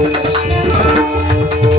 Thank you.